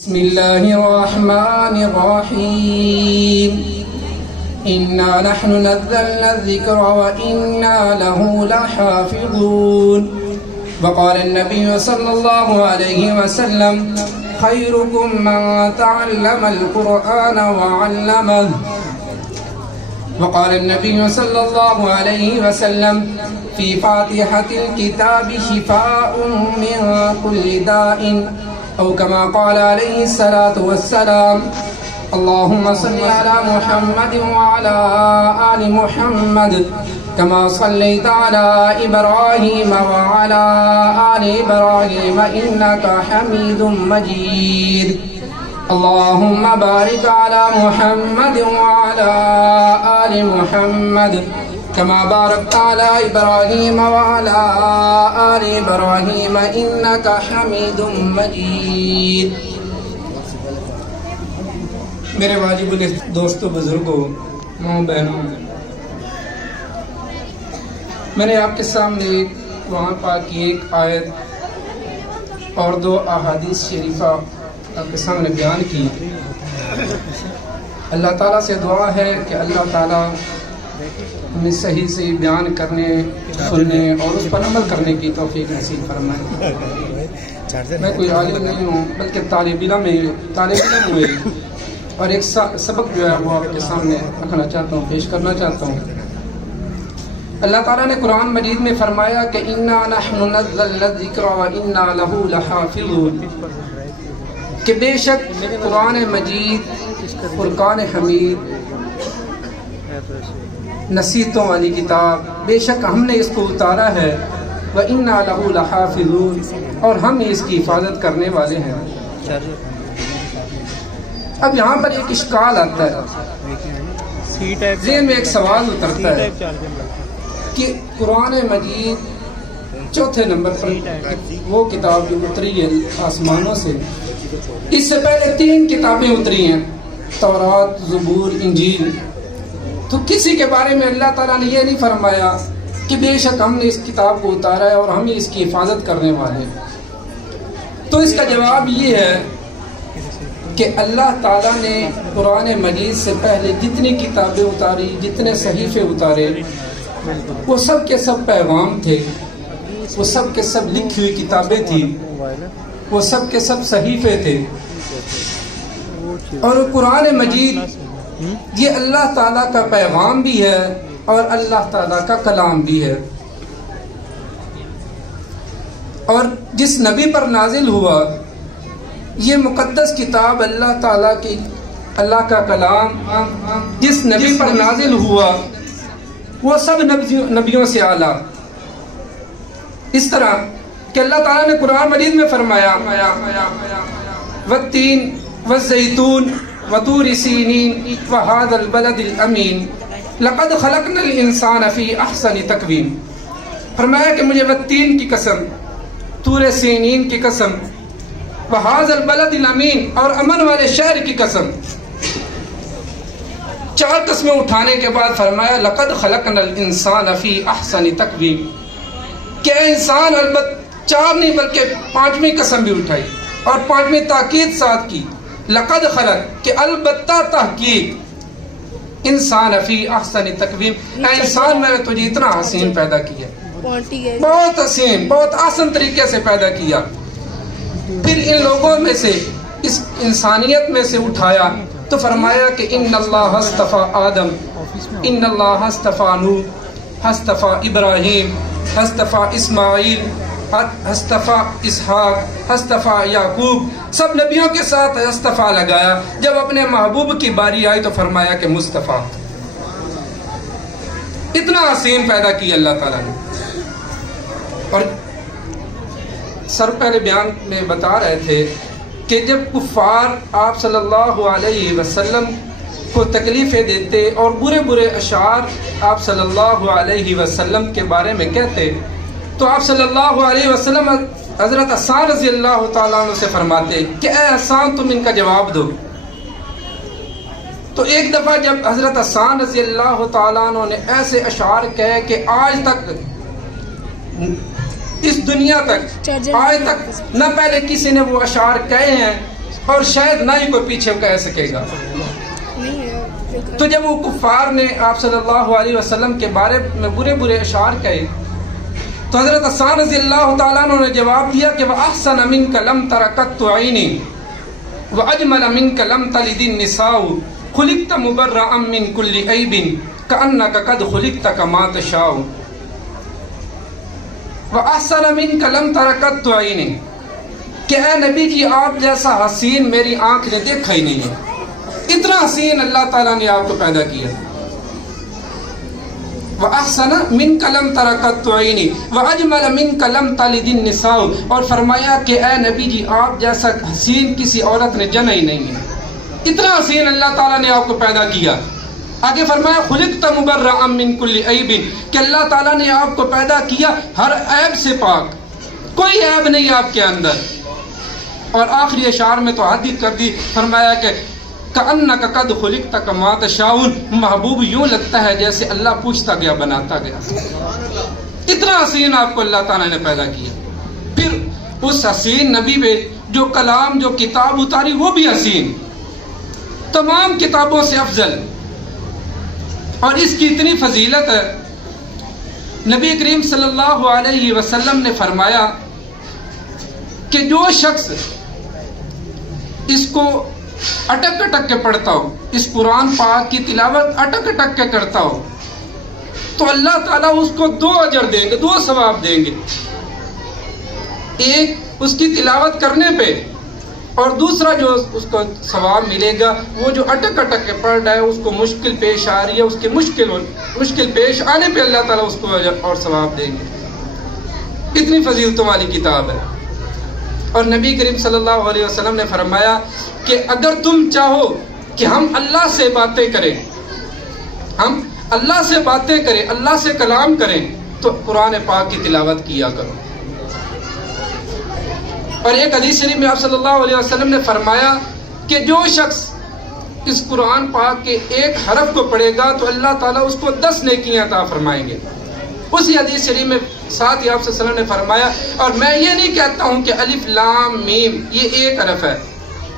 بسم الله الرحمن الرحيم إنا نحن نزلنا الذكر وإنا له لحافظون وقال النبي صلى الله عليه وسلم خيركم من تعلم القرآن وعلمه وقال النبي صلى الله عليه وسلم في فاتحة الكتاب شفاء من كل داء أو كما قال عليه الصلاة والسلام اللهم صل على محمد وعلى آل محمد كما صليت على إبراهيم وعلى آل إبراهيم إنك حميد مجيد اللهم بارك على محمد وعلى آل محمد كما باركت على إبراهيم وعلى آل إبراهيم إنك حميد مجيد. میرے واجب دوستوں بزرگوں ماں بہنوں، میں نے آپ کے سامنے قرآن پاک کی ایک آیت اور دو احادیث شریفہ آپ کے سامنے بیان کی. اللہ تعالیٰ سے دعا ہے کہ اللہ تعالیٰ ہمیں صحیح سے بیان کرنے، سننے اور اس پر عمل کرنے کی توفیق نصیب فرمائے. میں کوئی عالم نہیں ہوں بلکہ طالب علم ہوئے اور ایک سبق جو ہے وہ آپ کے سامنے رکھنا چاہتا ہوں، پیش کرنا چاہتا ہوں. اللہ تعالیٰ نے قرآن مجید میں فرمایا کہ اِنَّا نَحْنُ نَزَّلْنَا الذِّكْرَ وَإِنَّا لَهُ لَحَافِظُونَ، کہ بے شک قرآن مجید، فرقان حمید، نصیحتوں والی کتاب، بے شک ہم نے اس کو اتارا ہے. وَإِنَّا لَهُ لَحَافِظُونَ، اور ہم اس کی حفاظت کرنے والے ہیں. اب یہاں پر ایک اشکال آتا ہے، ذہن میں ایک سوال اترتا ہے کہ قرآن مجید چوتھے نمبر پر وہ کتاب جو اتری ہے آسمانوں سے، اس سے پہلے 3 کتابیں اتری ہیں، تورات، زبور، انجیل. تو کسی کے بارے میں اللہ تعالیٰ نے یہ نہیں فرمایا کہ بے شک ہم نے اس کتاب کو اتارا ہے اور ہم ہی اس کی حفاظت کرنے والے ہیں. تو اس کا جواب یہ ہے کہ اللہ تعالیٰ نے قرآن مجید سے پہلے جتنی کتابیں اتاری، جتنے صحیفے اتارے، وہ سب کے سب پیغام تھے، وہ سب کے سب لکھی ہوئی کتابیں تھیں، وہ سب کے سب صحیفے تھے. اور قرآن مجید یہ اللہ تعالیٰ کا پیغام بھی ہے اور اللہ تعالیٰ کا کلام بھی ہے. اور جس نبی پر نازل ہوا یہ مقدس کتاب اللہ تعالیٰ کی، اللہ کا کلام جس نبی پر نازل ہوا وہ سب نبیوں سے اعلیٰ. اس طرح کہ اللہ تعالیٰ نے قرآن مجید میں فرمایا والتین والزیتون وطور سینین وہذا البلد الامین لقد خلقنا الانسان فی احسن تقویم. فرمایا کہ مجھے والتین کی قسم، طور سینین کی قسم، وہذا البلد الامین اور امن والے شہر کی قسم. 4 قسمیں اٹھانے کے بعد فرمایا لقد خلقنا الانسان فی احسن تقویم، کہ انسان البتہ 4 نہیں بلکہ 5ویں قسم بھی اٹھائی اور 5ویں تاکید ساتھ کی. لقد خلق، کہ البتہ تحقیق، انسان فی احسن تقویم، اے انسان میں نے تجھے اتنا حسین پیدا کیا، بہت حسین، بہت آسان طریقے سے پیدا کیا. پھر ان لوگوں میں سے، اس انسانیت میں سے اٹھایا تو فرمایا کہ ان اللہ اصطفیٰ آدم، ان اللہ اصطفیٰ نوح، اصطفیٰ ابراہیم، اصطفیٰ اسماعیل، اصطفیٰ اسحاق، اصطفیٰ یعقوب. سب نبیوں کے ساتھ اصطفیٰ لگایا. جب اپنے محبوب کی باری آئی تو فرمایا کہ مصطفیٰ. اتنا حسین پیدا کی اللہ تعالیٰ نے. اور سر پہلے بیان میں بتا رہے تھے کہ جب کفار آپ صلی اللہ علیہ وسلم کو تکلیفیں دیتے اور برے برے اشعار آپ صلی اللہ علیہ وسلم کے بارے میں کہتے تو آپ صلی اللہ علیہ وسلم حضرت حسان رضی اللہ تعالیٰ عنہ سے فرماتے کہ اے حسان تم ان کا جواب دو. تو ایک دفعہ جب حضرت حسان رضی اللہ تعالیٰ عنہ نے ایسے اشعار کہے کہ آج تک اس دنیا تک آج تک نہ پہلے کسی نے وہ اشعار کہے ہیں اور شاید نہ ہی کوئی پیچھے کہہ سکے گا. تو جب وہ کفار نے آپ صلی اللہ علیہ وسلم کے بارے میں برے برے اشعار کہے تو حضرت حسان رضی اللہ تعالیٰ عنہ نے جواب دیا کہ وَأَحْسَنَ مِنْكَ لَمْ تَرَ قَطُّ عَيْنٍ وَأَجْمَلَ مِنْكَ لَمْ تَلِدِ النِّسَاءُ خُلِقْتَ مُبَرَّأً مِنْ كُلِّ عَيْبٍ كَأَنَّكَ قَدْ خُلِقْتَ كَمَا تَشَاءُ. وَأَحْسَنَ مِنْكَ لَمْ تَرَ قَطُّ عَيْنٍ کہ اے نبی جی آپ جیسا حسین میری آنکھ نے دیکھا ہی نہیں ہے. اتنا حسین اللہ تعالیٰ نے آپ کو پیدا کیا. وَأَحْسَنَ مِنْكَ لَمْ تَرَ قَطُّ عَيْنٍ وَأَجْمَلَ مِنْكَ لَمْ تَلِدِ النِّسَاءُ اور فرمایا کہ اے نبی جی آپ جیسا حسین کسی عورت نے جنا ہی نہیں ہے. اتنا حسین اللہ تعالیٰ نے آپ کو پیدا کیا. آگے فرمایا خُلِقْتَ مُبَرَّأً مِنْ كُلِّ عَيْبٍ کہ اللہ تعالیٰ نے آپ کو پیدا کیا ہر عیب سے پاک, کوئی عیب نہیں آپ کے اندر. اور آخری اشعار میں تو حد ہی کر دی, فرمایا کہ کأنک قد خلقت کما تشاء محبوب یوں لگتا ہے جیسے اللہ پوچھتا گیا بناتا گیا. اتنا حسین آپ کو اللہ تعالیٰ نے پیدا کیا. پھر اس حسین نبی پہ جو کلام جو کتاب اتاری وہ بھی حسین, تمام کتابوں سے افضل. اور اس کی اتنی فضیلت ہے, نبی کریم صلی اللہ علیہ وسلم نے فرمایا کہ جو شخص اس کو اٹک اٹک کے پڑھتا ہو, اس قرآن پاک کی تلاوت اٹک اٹک کے کرتا ہو, تو اللہ تعالیٰ اس کو 2 اجر دیں گے, 2 ثواب دیں گے. ایک اس کی تلاوت کرنے پہ, اور دوسرا جو اس کو ثواب ملے گا وہ جو اٹک اٹک کے پڑھ رہا ہے, اس کو مشکل پیش آ رہی ہے, اس کے مشکل پیش آنے پہ اللہ تعالیٰ اس کو اجر اور ثواب دیں گے. اتنی فضیلتوں والی کتاب ہے. اور نبی کریم صلی اللہ علیہ وسلم نے فرمایا کہ اگر تم چاہو کہ ہم اللہ سے باتیں کریں, ہم اللہ سے باتیں کریں, اللہ سے کلام کریں, تو قرآن پاک کی تلاوت کیا کرو. اور ایک حدیث شریف میں آپ صلی اللہ علیہ وسلم نے فرمایا کہ جو شخص اس قرآن پاک کے ایک حرف کو پڑھے گا تو اللہ تعالیٰ اس کو 10 نیکیاں عطا فرمائیں گے. اسی حدیث شریف میں ساتھ ہی آپ صلی اللہ علیہ وسلم نے فرمایا, اور میں یہ نہیں کہتا ہوں کہ الف لام میم یہ ایک حرف ہے,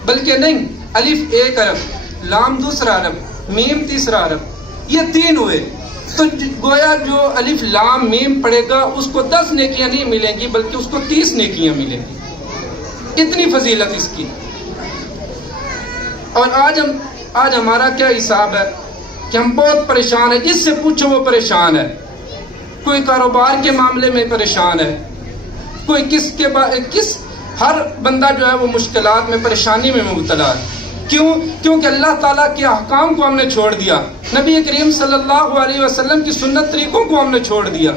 بلکہ نہیں, الف ایک حرف, لام دوسرا حرف, میم تیسرا حرف, یہ 3 ہوئے. تو گویا جو الف لام میم پڑھے گا اس کو 10 نیکیاں نہیں ملیں گی بلکہ اس کو 30 نیکیاں ملیں گی. اتنی فضیلت اس کی. اور آج ہمارا کیا حساب ہے کہ ہم بہت پریشان ہیں, جس سے پوچھو وہ پریشان ہے. کوئی کاروبار کے معاملے میں پریشان ہے, کوئی ہر بندہ جو ہے وہ مشکلات میں, پریشانی میں مبتلا ہے. کیونکہ اللہ تعالیٰ کے احکام کو ہم نے چھوڑ دیا, نبی کریم صلی اللہ علیہ وسلم کی سنت طریقوں کو ہم نے چھوڑ دیا.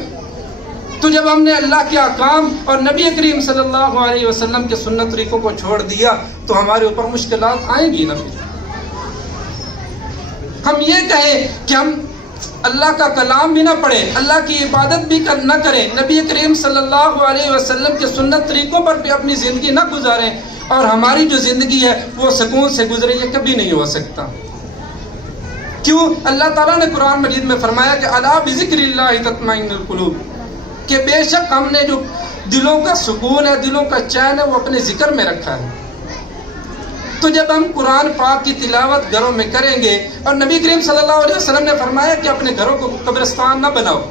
تو جب ہم نے اللہ کے احکام اور نبی کریم صلی اللہ علیہ وسلم کے سنت طریقوں کو چھوڑ دیا تو ہمارے اوپر مشکلات آئیں گی نا. ہم یہ کہیں کہ ہم اللہ کا کلام بھی نہ پڑھیں, اللہ کی عبادت بھی نہ کریں, نبی کریم صلی اللہ علیہ وسلم کے سنت طریقوں پر بھی اپنی زندگی نہ گزاریں, اور ہماری جو زندگی ہے وہ سکون سے گزرے, یہ کبھی نہیں ہو سکتا. کیوں؟ اللہ تعالیٰ نے قرآن مجید میں فرمایا کہ الا بذکر اللہ تطمئن القلوب, کہ بے شک ہم نے جو دلوں کا سکون ہے, دلوں کا چین ہے, وہ اپنے ذکر میں رکھا ہے. تو جب ہم قرآن پاک کی تلاوت گھروں میں کریں گے, اور نبی کریم صلی اللہ علیہ وسلم نے فرمایا کہ اپنے گھروں کو قبرستان نہ بناؤ,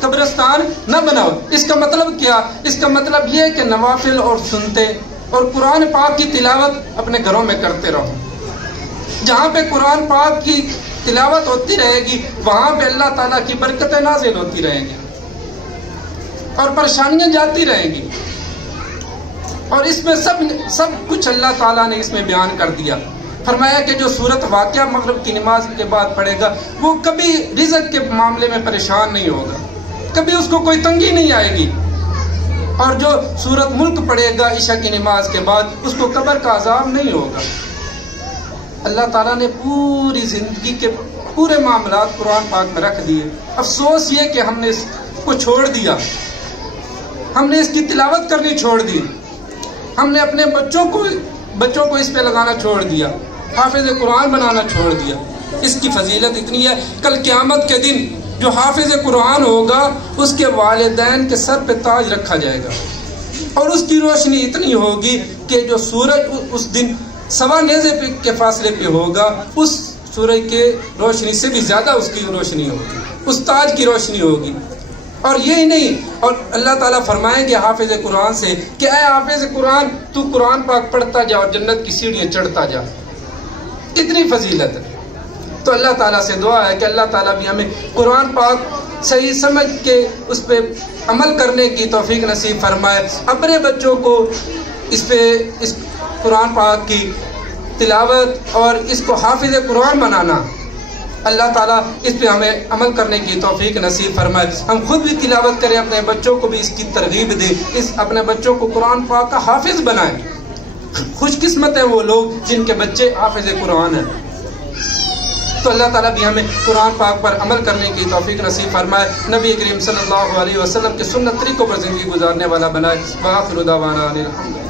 قبرستان نہ بناؤ. اس کا مطلب کیا؟ اس کا مطلب یہ کہ نوافل اور سنتے اور قرآن پاک کی تلاوت اپنے گھروں میں کرتے رہو. جہاں پہ قرآن پاک کی تلاوت ہوتی رہے گی وہاں پہ اللہ تعالیٰ کی برکتیں نازل ہوتی رہیں گی اور پریشانیاں جاتی رہیں گی. اور اس میں سب کچھ اللہ تعالیٰ نے اس میں بیان کر دیا. فرمایا کہ جو سورت واقعہ مغرب کی نماز کے بعد پڑھے گا وہ کبھی رزق کے معاملے میں پریشان نہیں ہوگا, کبھی اس کو کوئی تنگی نہیں آئے گی. اور جو سورت ملک پڑھے گا عشاء کی نماز کے بعد اس کو قبر کا عذاب نہیں ہوگا. اللہ تعالیٰ نے پوری زندگی کے پورے معاملات قرآن پاک میں رکھ دیے. افسوس یہ کہ ہم نے اس کو چھوڑ دیا, ہم نے اس کی تلاوت کرنی چھوڑ دی, ہم نے اپنے بچوں کو اس پہ لگانا چھوڑ دیا, حافظ قرآن بنانا چھوڑ دیا. اس کی فضیلت اتنی ہے, کل قیامت کے دن جو حافظ قرآن ہوگا اس کے والدین کے سر پہ تاج رکھا جائے گا, اور اس کی روشنی اتنی ہوگی کہ جو سورج اس دن 1.25 نیزے کے فاصلے پہ ہوگا، اس سورج کے روشنی سے بھی زیادہ اس کی روشنی ہوگی، اس تاج کی روشنی ہوگی۔ اور یہی نہیں، اور اللہ تعالیٰ فرمائیں گے حافظ قرآن سے کہ اے حافظ قرآن، تو قرآن پاک پڑھتا جا اور جنت کی سیڑھیاں چڑھتا جا۔ اتنی فضیلت ہے۔ تو اللہ تعالیٰ سے دعا ہے کہ اللہ تعالیٰ بھی ہمیں قرآن پاک صحیح سمجھ کے اس پہ عمل کرنے کی توفیق نصیب فرمائے، اپنے بچوں کو اس قرآن پاک کی تلاوت اور اس کو حافظ قرآن بنانا، اللہ تعالیٰ اس پہ ہمیں عمل کرنے کی توفیق نصیب فرمائے۔ ہم خود بھی تلاوت کریں، اپنے بچوں کو بھی اس کی ترغیب دیں، اپنے بچوں کو قرآن پاک کا حافظ بنائیں۔ خوش قسمت ہیں وہ لوگ جن کے بچے حافظ قرآن ہیں۔ تو اللہ تعالیٰ بھی ہمیں قرآن پاک پر عمل کرنے کی توفیق نصیب فرمائے، نبی کریم صلی اللہ علیہ وسلم کے سنت طریقوں پر زندگی گزارنے والا بنائے۔ وآخر دعوانا الحمد للہ۔